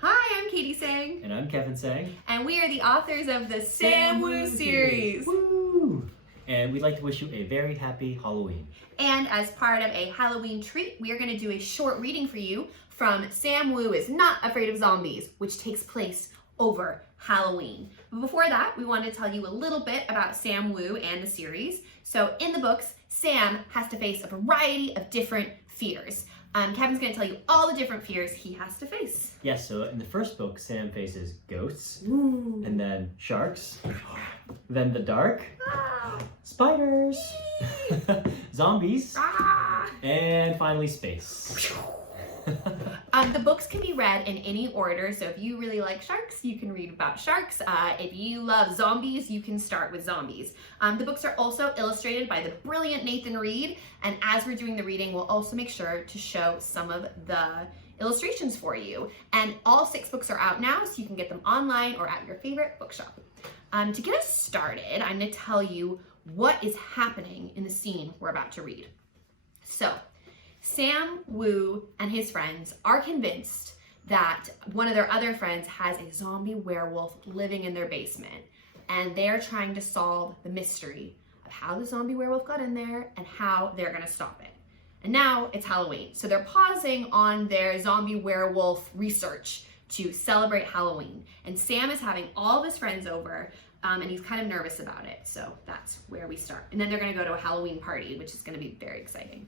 Hi, I'm Katie Tsang. And I'm Kevin Tsang. And we are the authors of the Sam Woo series. Woo! And we'd like to wish you a very happy Halloween. And as part of a Halloween treat, we are going to do a short reading for you from Sam Woo is Not Afraid of Zombies, which takes place over Halloween. But before that, we want to tell you a little bit about Sam Woo and the series. So in the books, Sam has to face a variety of different fears. Kevin's going to tell you all the different fears he has to face. Yes, so in the first book, Sam faces ghosts, Ooh. and then sharks, then the dark, spiders, zombies, and finally space. The books can be read in any order, so if you really like sharks, you can read about sharks. If you love zombies, you can start with zombies. The books are also illustrated by the brilliant Nathan Reed, and as we're doing the reading, we'll also make sure to show some of the illustrations for you. And all 6 books are out now, so you can get them online or at your favorite bookshop. To get us started, I'm going to tell you what is happening in the scene we're about to read. So, Sam Woo and his friends are convinced that one of their other friends has a zombie werewolf living in their basement, and they're trying to solve the mystery of how the zombie werewolf got in there and how they're going to stop it. And now it's Halloween, so they're pausing on their zombie werewolf research to celebrate Halloween. And Sam is having all of his friends over, and he's kind of nervous about it, so that's where we start. And then they're going to go to a Halloween party, which is going to be very exciting.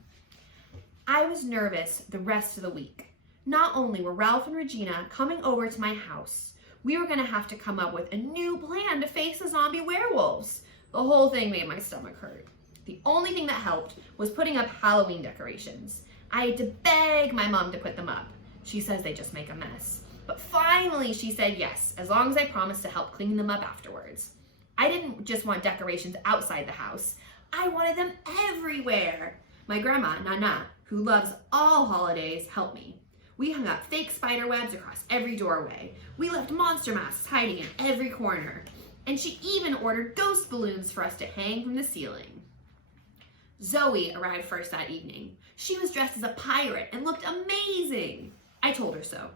I was nervous the rest of the week. Not only were Ralph and Regina coming over to my house, we were gonna have to come up with a new plan to face the zombie werewolves. The whole thing made my stomach hurt. The only thing that helped was putting up Halloween decorations. I had to beg my mom to put them up. She says they just make a mess. But finally she said yes, as long as I promised to help clean them up afterwards. I didn't just want decorations outside the house. I wanted them everywhere. My grandma, Nana, who loves all holidays, helped me. We hung up fake spider webs across every doorway. We left monster masks hiding in every corner. And she even ordered ghost balloons for us to hang from the ceiling. Zoe arrived first that evening. She was dressed as a pirate and looked amazing. I told her so.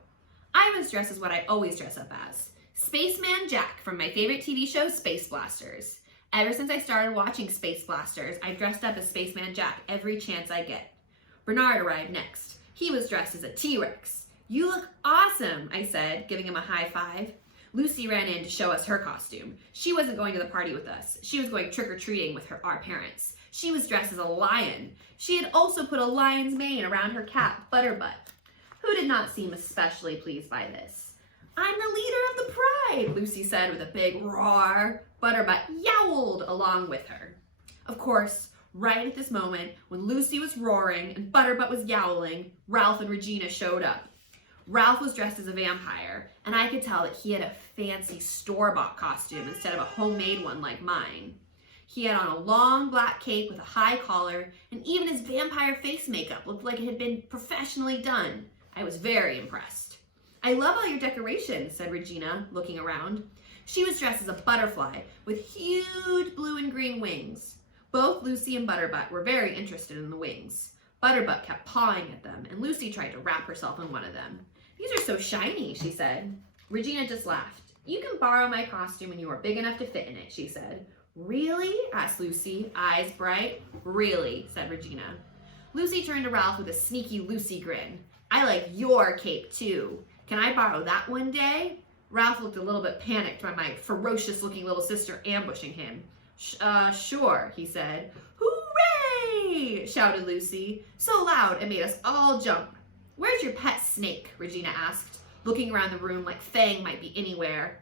I was dressed as what I always dress up as. Spaceman Jack from my favorite TV show, Space Blasters. Ever since I started watching Space Blasters, I've dressed up as Spaceman Jack every chance I get. Bernard arrived next. He was dressed as a T-Rex. You look awesome, I said, giving him a high five. Lucy ran in to show us her costume. She wasn't going to the party with us. She was going trick-or-treating with our parents. She was dressed as a lion. She had also put a lion's mane around her cat, Butterbutt, who did not seem especially pleased by this. I'm the leader of the pride, Lucy said with a big roar. Butterbutt yowled along with her. Of course, right at this moment, when Lucy was roaring and Butterbutt was yowling, Ralph and Regina showed up. Ralph was dressed as a vampire, and I could tell that he had a fancy store-bought costume instead of a homemade one like mine. He had on a long black cape with a high collar, and even his vampire face makeup looked like it had been professionally done. I was very impressed. I love all your decorations, said Regina, looking around. She was dressed as a butterfly with huge blue and green wings. Both Lucy and Butterbutt were very interested in the wings. Butterbutt kept pawing at them, and Lucy tried to wrap herself in one of them. These are so shiny, she said. Regina just laughed. You can borrow my costume when you are big enough to fit in it, she said. Really? Asked Lucy, eyes bright. Really, said Regina. Lucy turned to Ralph with a sneaky Lucy grin. I like your cape too. Can I borrow that one day? Ralph looked a little bit panicked by my ferocious-looking little sister ambushing him. Sure, he said. Hooray! Shouted Lucy, so loud it made us all jump. Where's your pet snake? Regina asked, looking around the room like Fang might be anywhere.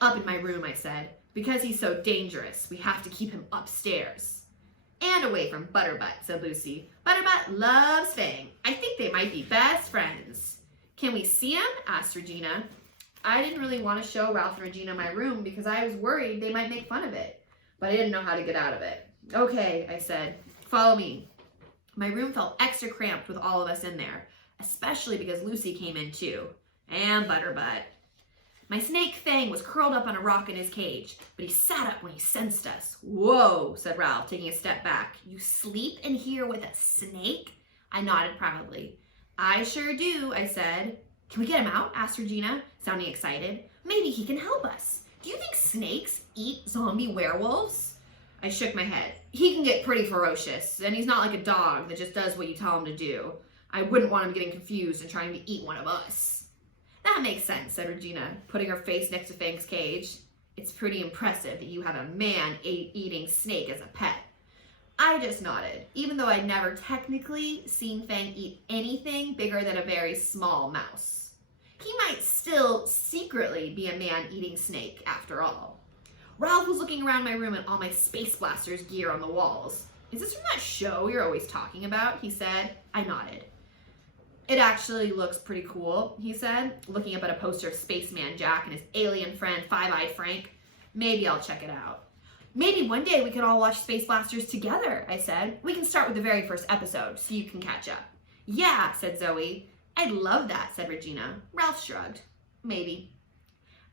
Up in my room, I said. Because he's so dangerous, we have to keep him upstairs. And away from Butterbutt, said Lucy. Butterbutt loves Fang. I think they might be best friends. Can we see him? Asked Regina. I didn't really want to show Ralph and Regina my room because I was worried they might make fun of it. But I didn't know how to get out of it. Okay, I said. Follow me. My room felt extra cramped with all of us in there, especially because Lucy came in too. And Butterbutt. My snake Fang was curled up on a rock in his cage, but he sat up when he sensed us. Whoa, said Ralph, taking a step back. You sleep in here with a snake? I nodded proudly. I sure do, I said. Can we get him out? Asked Regina, sounding excited. Maybe he can help us. Do you think snakes eat zombie werewolves? I shook my head. He can get pretty ferocious, and he's not like a dog that just does what you tell him to do. I wouldn't want him getting confused and trying to eat one of us. That makes sense, said Regina, putting her face next to Fang's cage. It's pretty impressive that you have a man-eating snake as a pet. I just nodded, even though I'd never technically seen Fang eat anything bigger than a very small mouse. He might still secretly be a man-eating snake, after all. Ralph was looking around my room at all my Space Blasters gear on the walls. Is this from that show you're always talking about? He said. I nodded. It actually looks pretty cool, he said, looking up at a poster of Spaceman Jack and his alien friend Five-Eyed Frank. Maybe I'll check it out. Maybe one day we can all watch Space Blasters together, I said. We can start with the very first episode so you can catch up. Yeah, said Zoe. I'd love that, said Regina. Ralph shrugged. Maybe.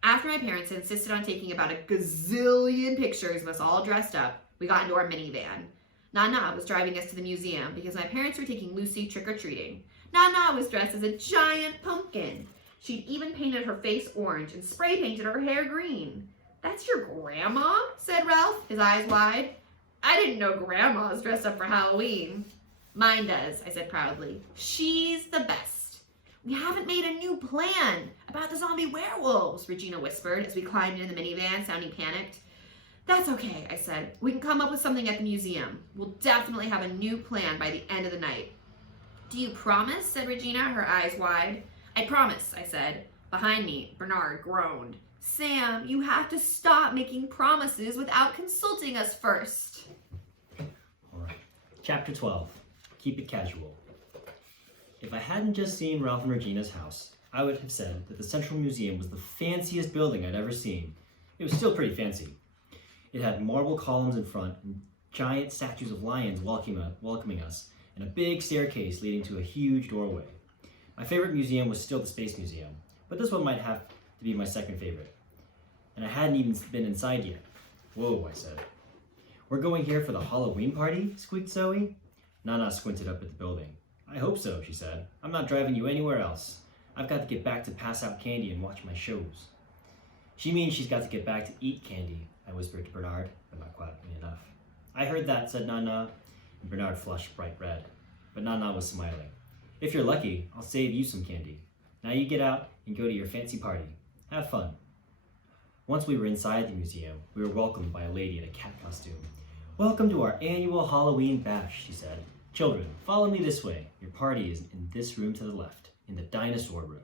After my parents had insisted on taking about a gazillion pictures of us all dressed up, we got into our minivan. Nana was driving us to the museum because my parents were taking Lucy trick-or-treating. Nana was dressed as a giant pumpkin. She'd even painted her face orange and spray painted her hair green. That's your grandma? Said Ralph, his eyes wide. I didn't know grandmas dressed up for Halloween. Mine does, I said proudly. She's the best. We haven't made a new plan about the zombie werewolves, Regina whispered as we climbed into the minivan, sounding panicked. That's okay, I said. We can come up with something at the museum. We'll definitely have a new plan by the end of the night. Do you promise? Said Regina, her eyes wide. I promise, I said. Behind me, Bernard groaned. Sam, you have to stop making promises without consulting us first. All right. Chapter 12. Keep it casual. If I hadn't just seen Ralph and Regina's house, I would have said that the Central Museum was the fanciest building I'd ever seen. It was still pretty fancy. It had marble columns in front and giant statues of lions welcoming us, and a big staircase leading to a huge doorway. My favorite museum was still the Space Museum, but this one might have to be my second favorite. And I hadn't even been inside yet. Whoa, I said. We're going here for the Halloween party? Squeaked Zoe. Nana squinted up at the building. I hope so, she said. I'm not driving you anywhere else. I've got to get back to pass out candy and watch my shows. She means she's got to get back to eat candy, I whispered to Bernard, but not quietly enough. I heard that, said Nana, and Bernard flushed bright red. But Nana was smiling. If you're lucky, I'll save you some candy. Now you get out and go to your fancy party. Have fun. Once we were inside the museum, we were welcomed by a lady in a cat costume. Welcome to our annual Halloween bash, she said. Children, follow me this way. Your party is in this room to the left, in the dinosaur room.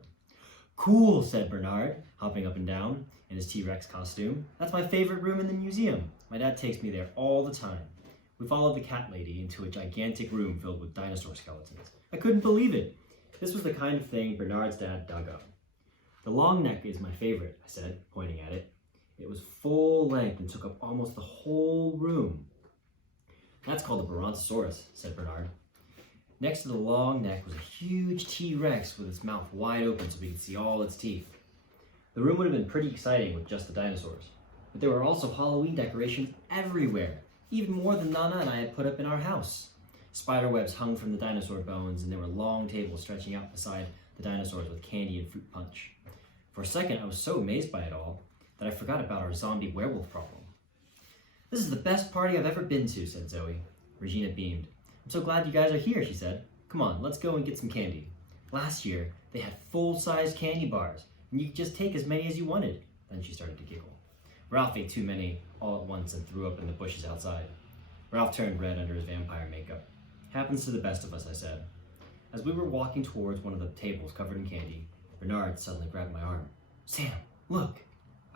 Cool, said Bernard, hopping up and down in his T-Rex costume. That's my favorite room in the museum. My dad takes me there all the time. We followed the cat lady into a gigantic room filled with dinosaur skeletons. I couldn't believe it. This was the kind of thing Bernard's dad dug up. The long neck is my favorite, I said, pointing at it. It was full length and took up almost the whole room. That's called the Brontosaurus, said Bernard. Next to the long neck was a huge T-Rex with its mouth wide open so we could see all its teeth. The room would have been pretty exciting with just the dinosaurs, but there were also Halloween decorations everywhere, even more than Nana and I had put up in our house. Spider webs hung from the dinosaur bones, and there were long tables stretching out beside the dinosaurs with candy and fruit punch. For a second, I was so amazed by it all that I forgot about our zombie werewolf problem. This is the best party I've ever been to, said Zoe. Regina beamed. I'm so glad you guys are here, she said. Come on, let's go and get some candy. Last year, they had full-size candy bars, and you could just take as many as you wanted. Then she started to giggle. Ralph ate too many all at once and threw up in the bushes outside. Ralph turned red under his vampire makeup. Happens to the best of us, I said. As we were walking towards one of the tables covered in candy, Bernard suddenly grabbed my arm. Sam, look!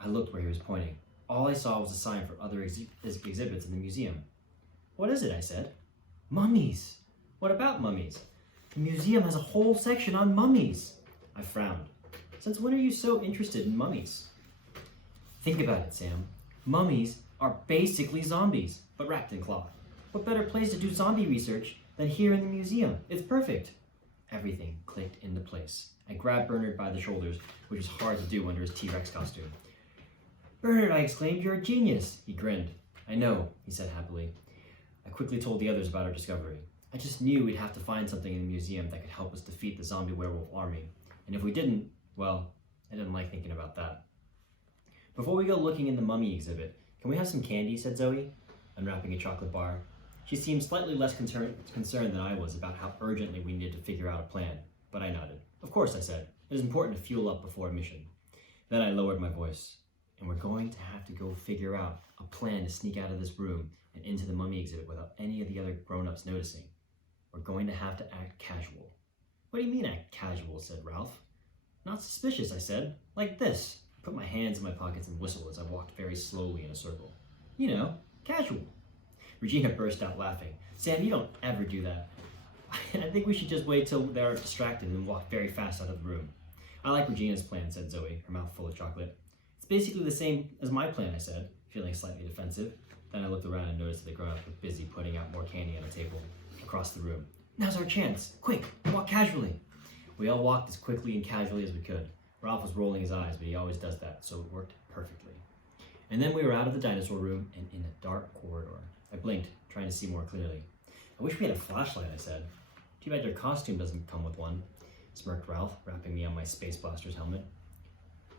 I looked where he was pointing. All I saw was a sign for other exhibits in the museum. What is it? I said. Mummies! What about mummies? The museum has a whole section on mummies. I frowned. Since when are you so interested in mummies? Think about it, Sam. Mummies are basically zombies, but wrapped in cloth. What better place to do zombie research than here in the museum? It's perfect. Everything clicked into place. I grabbed Bernard by the shoulders, which was hard to do under his T-Rex costume. Bernard, I exclaimed, you're a genius. He grinned. I know, he said happily. I quickly told the others about our discovery. I just knew we'd have to find something in the museum that could help us defeat the zombie werewolf army. And if we didn't, Well, I didn't like thinking about that. Before we go looking in the mummy exhibit, can we have some candy, said Zoe, unwrapping a chocolate bar. She seemed slightly less concerned than I was about how urgently we needed to figure out a plan, but I nodded. Of course, I said. It is important to fuel up before a mission. Then I lowered my voice. And we're going to have to go figure out a plan to sneak out of this room and into the mummy exhibit without any of the other grown-ups noticing. We're going to have to act casual. What do you mean act casual, said Ralph. Not suspicious, I said. Like this. I put my hands in my pockets and whistled as I walked very slowly in a circle. You know, casual. Regina burst out laughing. Sam, you don't ever do that. I think we should just wait till they're distracted and walk very fast out of the room. I like Regina's plan, said Zoe, her mouth full of chocolate. It's basically the same as my plan, I said, feeling slightly defensive. Then I looked around and noticed that the grown-ups were busy putting out more candy on a table across the room. Now's our chance. Quick, walk casually. We all walked as quickly and casually as we could. Ralph was rolling his eyes, but he always does that, so it worked perfectly. And then we were out of the dinosaur room and in a dark corridor. I blinked, trying to see more clearly. I wish we had a flashlight, I said. Too bad your costume doesn't come with one, smirked Ralph, wrapping me on my Space Blaster's helmet.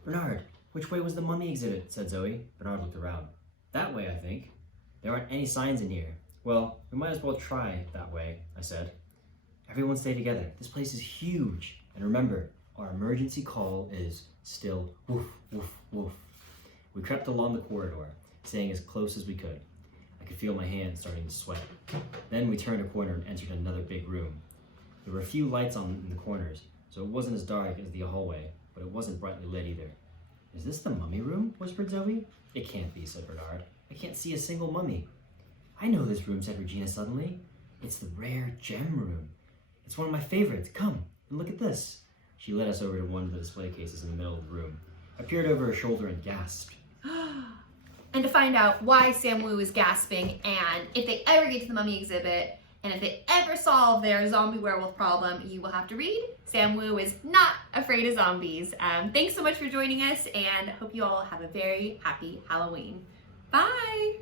Bernard, which way was the mummy exhibit, said Zoe. Bernard looked around. That way, I think. There aren't any signs in here. Well, we might as well try that way, I said. Everyone stay together. This place is huge. And remember, our emergency call is still woof, woof, woof. We crept along the corridor, staying as close as we could. I could feel my hands starting to sweat. Then we turned a corner and entered another big room. There were a few lights on in the corners, so it wasn't as dark as the hallway, but it wasn't brightly lit either. Is this the mummy room? Whispered Zoe. It can't be, said Bernard. I can't see a single mummy. I know this room, said Regina suddenly. It's the rare gem room. It's one of my favorites. Come and look at this. She led us over to one of the display cases in the middle of the room. I peered over her shoulder and gasped. And to find out why Sam Wu is gasping, and if they ever get to the mummy exhibit, and if they ever solve their zombie werewolf problem, you will have to read Sam Wu is Not Afraid of Zombies. Thanks so much for joining us, and hope you all have a very happy Halloween. Bye!